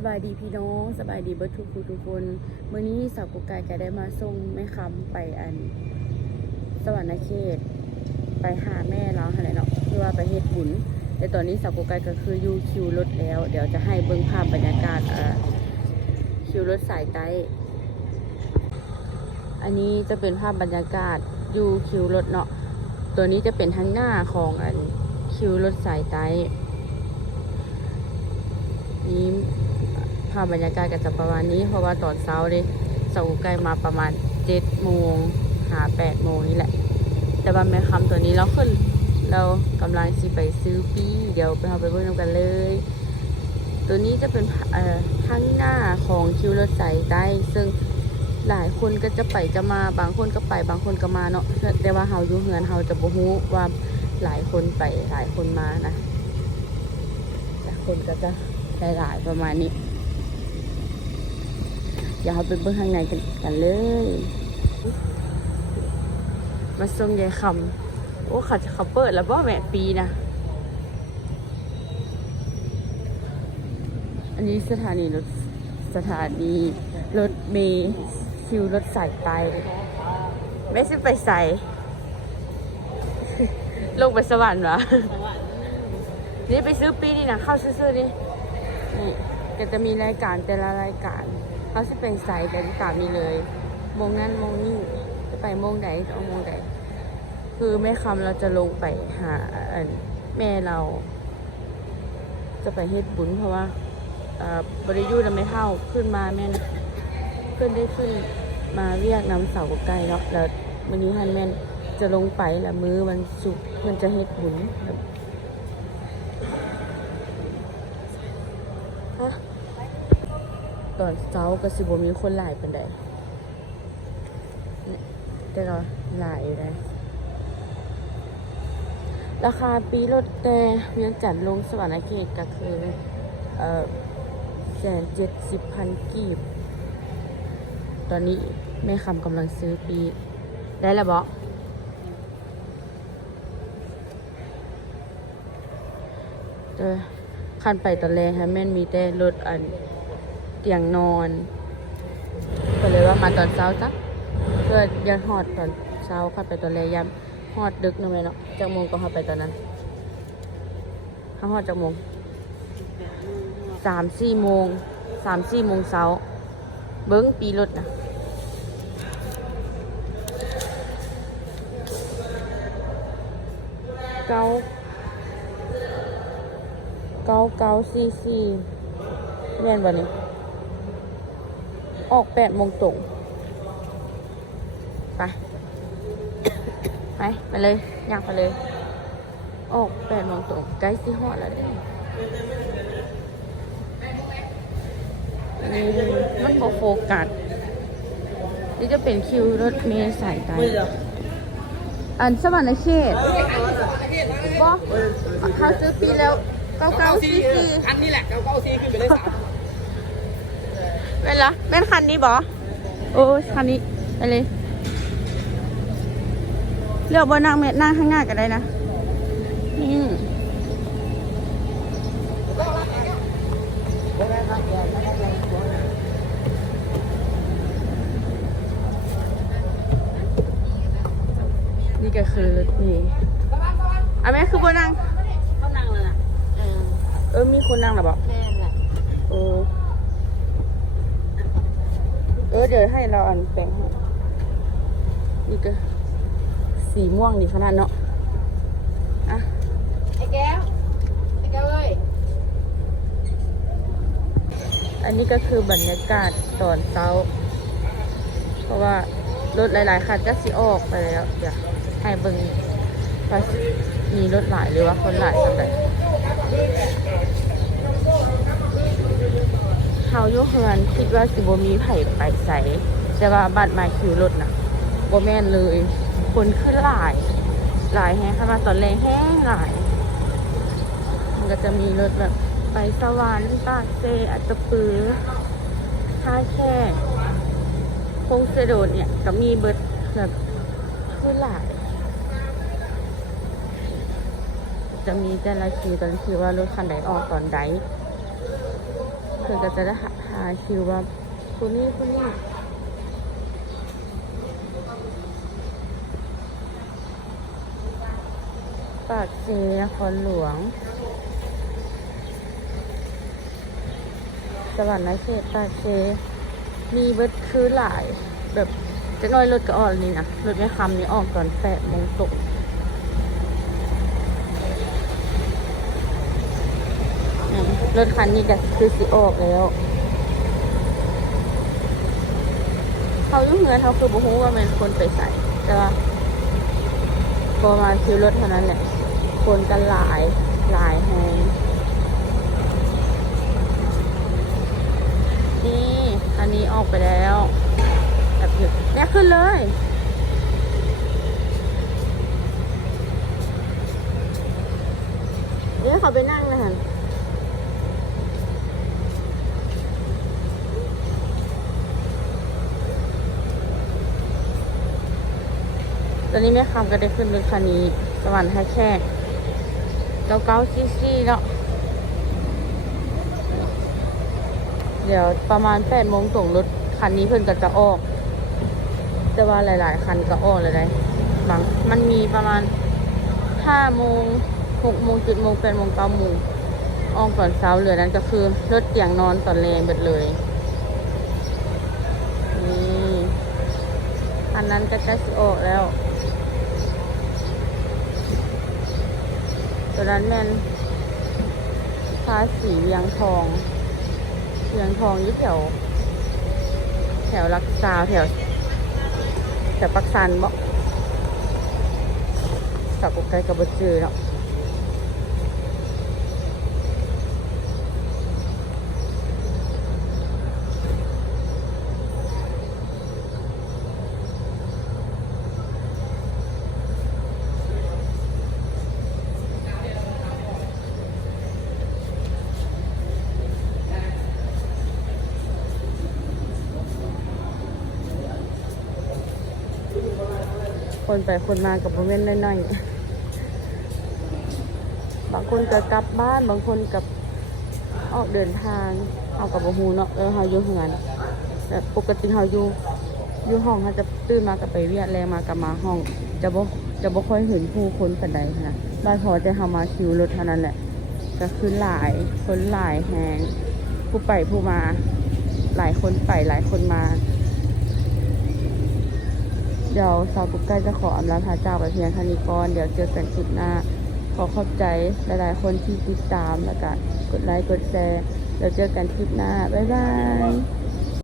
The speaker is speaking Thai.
สบายดีพี่น้องสบายดีเบิร์ดทุกคนเมื่อนี้สาวกุ๊กไก่ก็ได้มาส่งแม่คำไปสวรรณเขตไปหาแม่เราอะไรเนาะเพื่อว่าไปเฮ็ดบุญแต่ตอนนี้สาวกุ๊กไก่ก็คืออยู่คิวรถแล้วเดี๋ยวจะให้เบิ่งภาพบรรยากาศคิวรถสายใต้อันนี้จะเป็นภาพบรรยากาศอยู่คิวรถเนาะตัวนี้จะเป็นทางหน้าของคิวรถสายใต้นี้ภาพบรรยากาศก็จะประมาณนี้เพราะว่าตอนเช้าเลยสาวไกลมาประมาณ7 โมงหา8 โมงนี่แหละแต่ว่าแม่คำตัวนี้เราขึ้นเรากำลังสิไปซื้อปีเดี๋ยวเราไปเบิ่งกันเลยตัวนี้จะเป็นทางหน้าของคิวรถสายใต้ซึ่งหลายคนก็จะไปจะมาบางคนก็ไปบางคนก็มาเนาะแต่ว่าเฮาอยู่เฮือนเฮาจะบ่ฮู้ว่าหลายคนไปหลายคนมานะแต่คนก็จะหลายประมาณนี้อย่าเอาไปเบิ่งข้างในกันเลยมาส่งยายคำโอ้เขาเปิดแล้วบ่แม่ปีนะอันนี้สถานีรถเมล์คิวรถสายใต้ไม่ใช่ไปใส่ ลงไปสวรรค์วะนี่ไปซื้อปีนี่นะเข้าซื้อนี่ก็จะมีรายการแต่ละรายการเขาจะเป็นสายกันตามนี้เลยโมงนั้นโมงนี้จะไปโมงใดเอาโมงใดคือแม่คำเราจะลงไปหาแม่เราจะไปเฮ็ดบุญเพราะว่าบริยุทธ์ไม่เท่าขึ้นมาแม่นเพื่อนได้ขึ้นมาเรียกน้ำเสาไกลแล้ววันนี้ฮันแม่นจะลงไปละมื้อวันศุกร์เพื่อนจะเฮ็ดบุญตอนเช้าก็สิบ่มีคนหลายปานใดแต่ก็หลายอยู่นะราคาปีรถแต่เวียงจันทน์ลงสวรรณเขตก็คือ170,000 กีบตอนนี้แม่คำกำลังซื้อปีได้แล้วบอกคันไปตอนแรกฮะแม่นมีแต่รถเตียงนอนก็เลยว่ามาตอนเช้าจ้ะเพื่อยันหอดตอนเช้าคันไปตอนแรกย้ำหอดดึกนึงเลยเนาะจากโมงก็หอดไปตอนนั้นหอดจากโมง3-4 โมงเช้าเบิ้งปีรถนะเก้า4แม่นบ่นี่ออก8 โมงตรงไปเลยอยากไปเลยออก8 โมงตรงใกล้สิฮอดแล้วเด้นี่มันบ่โฟกัสนี่จะเป็นคิวรถเมล์สายใต้สวรรณเขตบ่เขาซื้อปีแล้ว9944คันนี้แหละ994ขึ้นไปเลย3เป็นเหรอเป็นคันนี้บ่โอ้คันนี้ไปเลยเลือกบ่นั่งข้างหน้าก็ได้นะนี่ก็คือรถเมล์แม่คือบ่นั่งเขานั่งแล้วนะมีคนนั่งหรอบอกแม่แหละเดี๋ยวให้เราแปลงให้นี่ก็สีม่วงนี่ขนาดเนาะไอ้แก้วเอ้ยอันนี้ก็คือบรรยากาศตอนเช้าเพราะว่ารถหลายๆคันก็สิออกไปแล้วเดี๋ยวให้เบิ่งว่ามีรถหลายหรือว่าคนหลายกันเลยเฮาอยู่เฮือนคิดว่าสิบ่มีไผไปใส่แต่ว่าบัดมาคิวรถนะบ่แม่นเลยคนขึ้นหลายแฮงเข้ามาตอนแรกแห้งหลายมันก็จะมีรถแบบไปสวรรค์ปากเซอัตตปือท่าแค่พงเสโดดเนี่ยก็มีเบิดแบบขึ้นหลายจะมีแต่ละคิวตอนคิวว่ารถคันใดออกตอนใด คือก็จะได้หาคิวว่าคนนี้ปากเซนครหลวงสวรรค์เขตปากเซมีเบิดคือหลายแบบจะน้อยรถก็ออกนี่นะรถแม่คำนี่ออกตอน8 โมงตกรถคันนี้ก็คือสิออกแล้วเขายุ่งเงินเขาคือบุฮูว่ามันคนไปใส่แต่ว่าพอมาคิวรถเท่านั้นแหละคนกันหลายแฮงนี่อันนี้ออกไปแล้วแบบหยุดเนี่ยขึ้นเลยเดี๋ยวเขาไปนั่งนะฮะตอนนี้แม่คำก็ได้ขึ้นรถคันนี้สวรรค์ให้แค่99 ซีเนาะเดี๋ยวประมาณ8 โมงตรงรถคันนี้เพิ่นก็จะออกแต่ว่าหลายๆคันก็ออกเลยได้บางมันมีประมาณ5 โมง6 โมง7 โมง8 โมง9 โมงออกก่อนเช้าเหลือนั้นก็คือรถเตียงนอนตอนแรงหมดเลยนี่คันนั้นก็ใกล้สิออกแล้วตัวนั้นแม่นภาษีเวียงทองอยู่แถวรักษาแถวปักสันบ่กับกุ๊กไก่กับบะจือเนาะคนไปคนมากับบริเวณน้อยๆบางคนก็กลับบ้านบางคนกับออกเดินทางเอากับบะฮูเนาะเฮาอยู่เฮือนแต่ปกติเฮาอยู่ห้องเขาจะตื่นมากับไปเวียดแรงมากับมาห้องจะบ่ค่อยเห็นผู้คนปานใดนะบ้านพอจะเฮามาคิวรถเท่านั้นแหละก็คือหลายคนหลายแฮงผู้ไปผู้มาหลายคนไปหลายคนมาเดี๋ยวสาวกุ๊กไก่จะขออำลาพระเจ้าไปเพียงเท่านี้ก่อนเดี๋ยวเจอกันคลิปหน้าขอขอบใจหลายๆคนที่ติดตามแล้วก็กดไลค์กดแชร์เดี๋ยวเจอกันคลิปหน้าบ๊ายบาย